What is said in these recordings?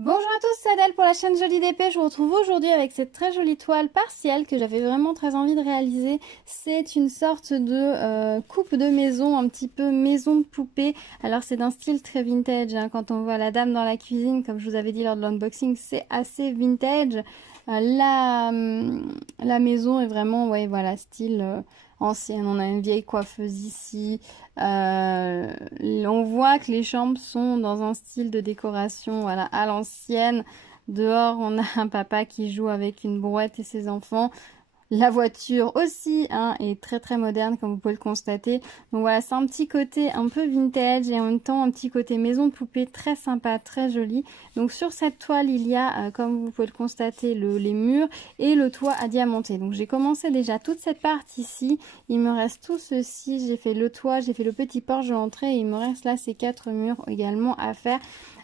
Bonjour à tous, c'est Adèle pour la chaîne Jolie d'Épée. Je vous retrouve aujourd'hui avec cette très jolie toile partielle que j'avais vraiment très envie de réaliser. C'est une sorte de coupe de maison, un petit peu maison de poupée. Alors c'est d'un style très vintage, hein. Quand on voit la dame dans la cuisine, comme je vous avais dit lors de l'unboxing, c'est assez vintage. La maison est vraiment, ouais, voilà, style ancienne. On a une vieille coiffeuse ici. On voit que les chambres sont dans un style de décoration, voilà, à l'ancienne. Dehors, on a un papa qui joue avec une brouette et ses enfants. La voiture aussi, hein, est très très moderne comme vous pouvez le constater. Donc voilà, c'est un petit côté un peu vintage et en même temps un petit côté maison de poupée très sympa, très joli. Donc sur cette toile, il y a, comme vous pouvez le constater, les murs et le toit à diamanter. Donc j'ai commencé déjà toute cette partie-ci. Il me reste tout ceci. J'ai fait le toit, j'ai fait le petit porche de l'entrée et il me reste là ces 4 murs également à faire.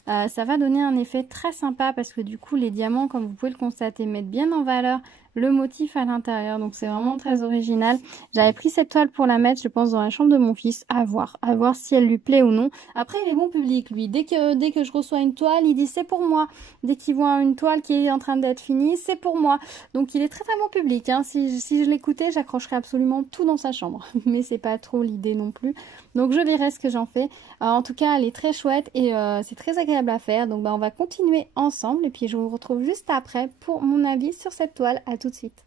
Ça va donner un effet très sympa parce que du coup les diamants, comme vous pouvez le constater, mettent bien en valeur le motif à l'intérieur, donc c'est vraiment très original. J'avais pris cette toile pour la mettre, je pense, dans la chambre de mon fils, à voir si elle lui plaît ou non. Après, il est bon public, lui. Dès que je reçois une toile, il dit c'est pour moi. Dès qu'il voit une toile qui est en train d'être finie, c'est pour moi. Donc il est très très bon public, hein. Si je l'écoutais, j'accrocherais absolument tout dans sa chambre. Mais c'est pas trop l'idée non plus. Donc je verrai ce que j'en fais. En tout cas, elle est très chouette et c'est très agréable à faire. Donc on va continuer ensemble et puis je vous retrouve juste après pour mon avis sur cette toile. À tout de suite.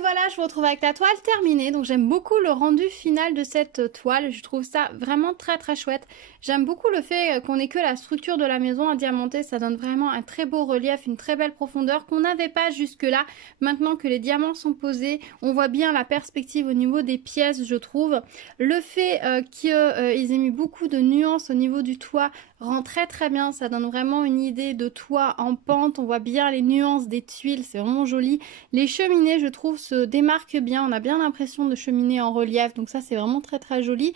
Voilà, je vous retrouve avec la toile terminée. Donc j'aime beaucoup le rendu final de cette toile. Je trouve ça vraiment très très chouette. J'aime beaucoup le fait qu'on ait que la structure de la maison à diamanter. Ça donne vraiment un très beau relief, une très belle profondeur qu'on n'avait pas jusque là. Maintenant que les diamants sont posés, on voit bien la perspective au niveau des pièces, je trouve. Le fait qu'ils aient mis beaucoup de nuances au niveau du toit rend très très bien. Ça donne vraiment une idée de toit en pente. On voit bien les nuances des tuiles, c'est vraiment joli. Les cheminées, je trouve, se démarquent bien. On a bien l'impression de cheminer en relief, donc ça c'est vraiment très très joli.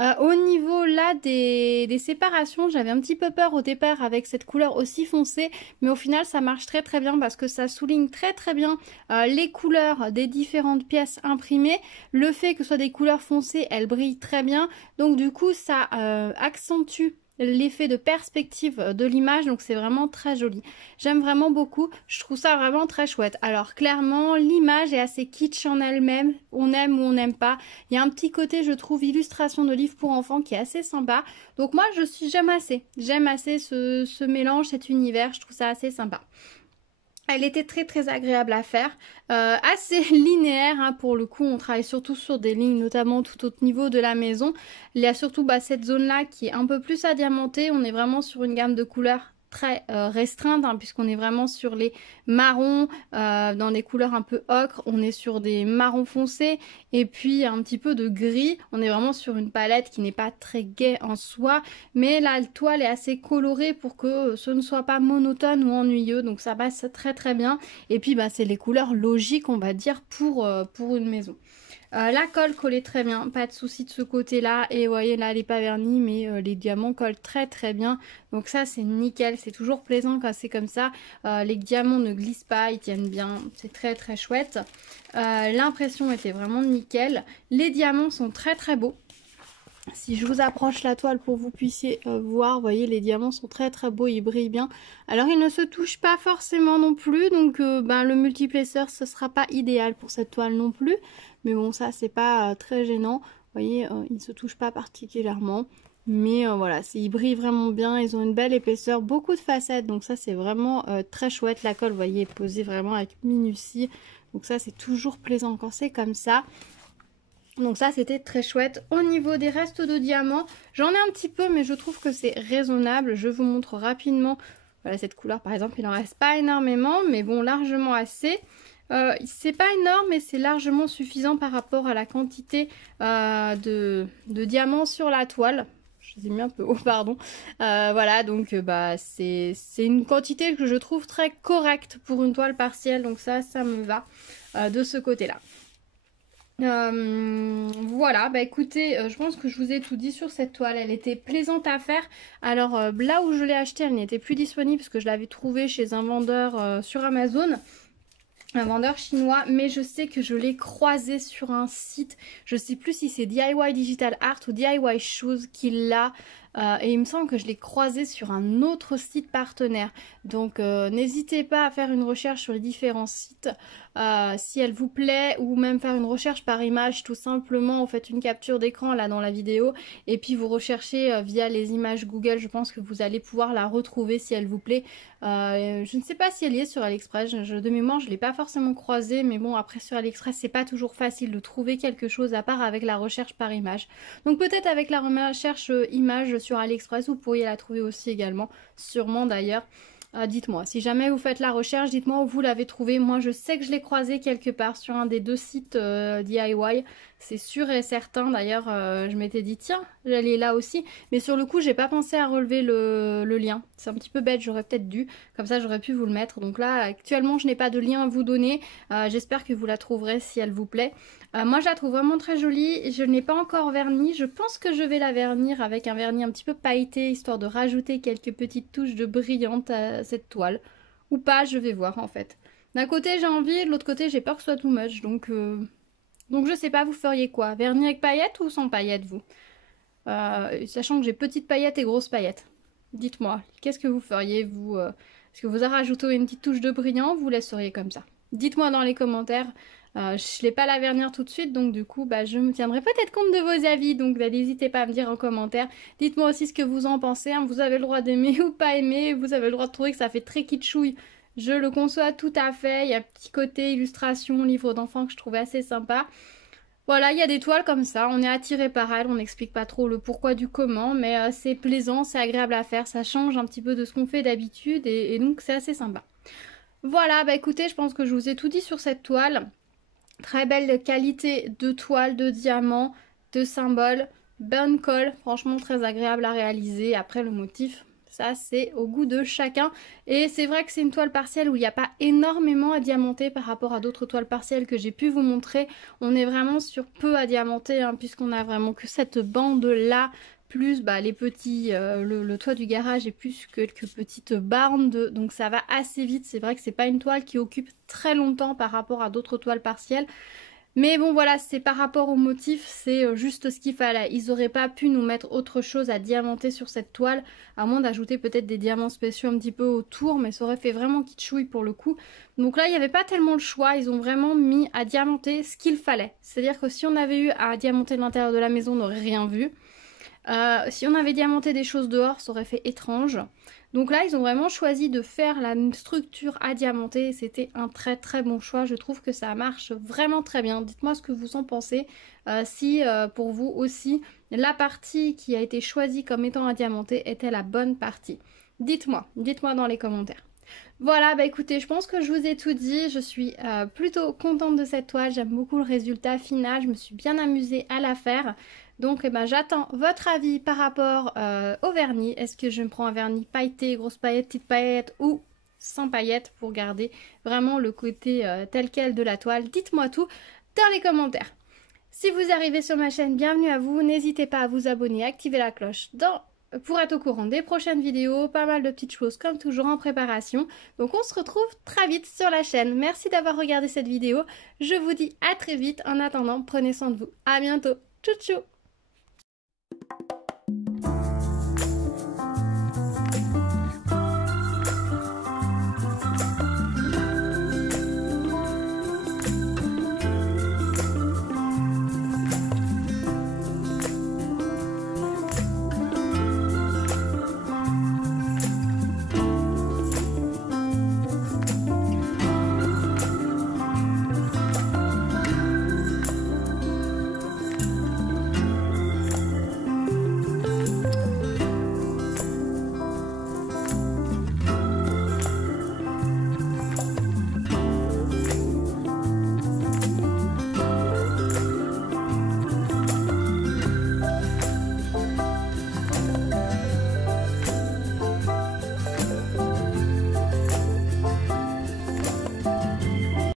Au niveau là des séparations, j'avais un petit peu peur au départ avec cette couleur aussi foncée, mais au final ça marche très très bien parce que ça souligne très très bien les couleurs des différentes pièces imprimées. Le fait que ce soit des couleurs foncées, elles brillent très bien, donc du coup ça accentue l'effet de perspective de l'image, donc c'est vraiment très joli. J'aime vraiment beaucoup, je trouve ça vraiment très chouette. Alors clairement l'image est assez kitsch en elle-même, on aime ou on n'aime pas. Il y a un petit côté, je trouve, illustration de livre pour enfants qui est assez sympa. Donc moi j'aime assez ce mélange, cet univers, je trouve ça assez sympa. Elle était très très agréable à faire, assez linéaire, hein, pour le coup. On travaille surtout sur des lignes, notamment tout au niveau de la maison. Il y a surtout cette zone là qui est un peu plus à diamanter. On est vraiment sur une gamme de couleurs très restreinte, hein, puisqu'on est vraiment sur les marrons, dans des couleurs un peu ocre. On est sur des marrons foncés et puis un petit peu de gris. On est vraiment sur une palette qui n'est pas très gaie en soi, mais la toile est assez colorée pour que ce ne soit pas monotone ou ennuyeux, donc ça passe très très bien. Et puis c'est les couleurs logiques, on va dire, pour une maison. La colle collait très bien, pas de souci de ce côté là, et vous voyez là elle n'est pas vernie mais les diamants collent très très bien, donc ça c'est nickel. C'est toujours plaisant quand c'est comme ça, les diamants ne glissent pas, ils tiennent bien, c'est très très chouette. L'impression était vraiment nickel, les diamants sont très très beaux. Si je vous approche la toile pour que vous puissiez voir, vous voyez les diamants sont très très beaux, ils brillent bien. Alors ils ne se touchent pas forcément non plus, donc le multiplesseur ce sera pas idéal pour cette toile non plus. Mais bon ça c'est pas très gênant, vous voyez ils ne se touchent pas particulièrement. Mais voilà, ils brillent vraiment bien, ils ont une belle épaisseur, beaucoup de facettes, donc ça c'est vraiment très chouette. La colle, vous voyez, est posée vraiment avec minutie, donc ça c'est toujours plaisant quand c'est comme ça. Donc ça c'était très chouette. Au niveau des restes de diamants, j'en ai un petit peu mais je trouve que c'est raisonnable. Je vous montre rapidement. Voilà cette couleur par exemple, il en reste pas énormément mais bon largement assez. C'est pas énorme mais c'est largement suffisant par rapport à la quantité de diamants sur la toile. Je les ai mis un peu haut pardon. Voilà donc c'est une quantité que je trouve très correcte pour une toile partielle. Donc ça me va de ce côté là. Voilà, écoutez, je pense que je vous ai tout dit sur cette toile, elle était plaisante à faire. Alors là où je l'ai achetée, elle n'était plus disponible parce que je l'avais trouvée chez un vendeur sur Amazon. Un vendeur chinois, mais je sais que je l'ai croisé sur un site, je sais plus si c'est DIY Digital Art ou DIY Shoes qui l'a, et il me semble que je l'ai croisé sur un autre site partenaire. Donc n'hésitez pas à faire une recherche sur les différents sites si elle vous plaît, ou même faire une recherche par image tout simplement. Vous faites une capture d'écran là dans la vidéo et puis vous recherchez via les images Google. Je pense que vous allez pouvoir la retrouver si elle vous plaît. Je ne sais pas si elle y est sur AliExpress, de mémoire je ne l'ai pas forcément croisée, mais bon après sur AliExpress c'est pas toujours facile de trouver quelque chose à part avec la recherche par image. Donc peut-être avec la recherche image sur AliExpress vous pourriez la trouver aussi également, sûrement d'ailleurs. Dites-moi, si jamais vous faites la recherche, dites-moi où vous l'avez trouvé. Moi je sais que je l'ai croisé quelque part sur un des deux sites DIY, c'est sûr et certain. D'ailleurs je m'étais dit tiens, j'allais là aussi, mais sur le coup j'ai pas pensé à relever le lien. C'est un petit peu bête, j'aurais peut-être dû, comme ça j'aurais pu vous le mettre. Donc là actuellement je n'ai pas de lien à vous donner, j'espère que vous la trouverez si elle vous plaît. Moi je la trouve vraiment très jolie, je ne l'ai pas encore vernie, je pense que je vais la vernir avec un vernis un petit peu pailleté, histoire de rajouter quelques petites touches de brillante à cette toile. Ou pas, je vais voir en fait. D'un côté j'ai envie, de l'autre côté j'ai peur que ce soit too much, donc je sais pas, vous feriez quoi? Vernis avec paillettes ou sans paillettes vous? Sachant que j'ai petites paillettes et grosses paillettes. Dites-moi, qu'est-ce que vous feriez vous Est-ce que vous rajoutez une petite touche de brillant ou vous laisseriez comme ça? Dites-moi dans les commentaires. Je ne l'ai pas la vernir tout de suite, donc du coup, je me tiendrai peut-être compte de vos avis. Donc n'hésitez pas à me dire en commentaire. Dites-moi aussi ce que vous en pensez. Hein. Vous avez le droit d'aimer ou pas aimer. Vous avez le droit de trouver que ça fait très kitschouille. Je le conçois tout à fait. Il y a un petit côté illustration, livre d'enfant que je trouvais assez sympa. Voilà, il y a des toiles comme ça, on est attiré par elles, on n'explique pas trop le pourquoi du comment, mais c'est plaisant, c'est agréable à faire, ça change un petit peu de ce qu'on fait d'habitude et donc c'est assez sympa. Voilà, écoutez, je pense que je vous ai tout dit sur cette toile. Très belle qualité de toile, de diamants, de symboles, bonne colle, franchement très agréable à réaliser. Après le motif, ça c'est au goût de chacun. Et c'est vrai que c'est une toile partielle où il n'y a pas énormément à diamanter par rapport à d'autres toiles partielles que j'ai pu vous montrer. On est vraiment sur peu à diamanter hein, puisqu'on a vraiment que cette bande là. Plus les petits, le toit du garage et plus quelques petites bornes, donc ça va assez vite. C'est vrai que c'est pas une toile qui occupe très longtemps par rapport à d'autres toiles partielles. Mais bon voilà, c'est par rapport au motif, c'est juste ce qu'il fallait. Ils auraient pas pu nous mettre autre chose à diamanter sur cette toile, à moins d'ajouter peut-être des diamants spéciaux un petit peu autour, mais ça aurait fait vraiment kitschouille pour le coup. Donc là, il n'y avait pas tellement le choix, ils ont vraiment mis à diamanter ce qu'il fallait. C'est-à-dire que si on avait eu à diamanter l'intérieur de la maison, on n'aurait rien vu. Si on avait diamanté des choses dehors, ça aurait fait étrange. Donc là, ils ont vraiment choisi de faire la structure à diamanter. C'était un très très bon choix. Je trouve que ça marche vraiment très bien. Dites-moi ce que vous en pensez. Si pour vous aussi, la partie qui a été choisie comme étant à diamanter était la bonne partie. Dites-moi dans les commentaires. Voilà, écoutez, je pense que je vous ai tout dit. Je suis plutôt contente de cette toile. J'aime beaucoup le résultat final. Je me suis bien amusée à la faire. Donc j'attends votre avis par rapport au vernis. Est-ce que je me prends un vernis pailleté, grosse paillette, petite paillette ou sans paillettes pour garder vraiment le côté tel quel de la toile? Dites-moi tout dans les commentaires. Si vous arrivez sur ma chaîne, bienvenue à vous. N'hésitez pas à vous abonner, activer la cloche pour être au courant des prochaines vidéos. Pas mal de petites choses comme toujours en préparation. Donc on se retrouve très vite sur la chaîne. Merci d'avoir regardé cette vidéo. Je vous dis à très vite. En attendant, prenez soin de vous. À bientôt. Tchou tchou.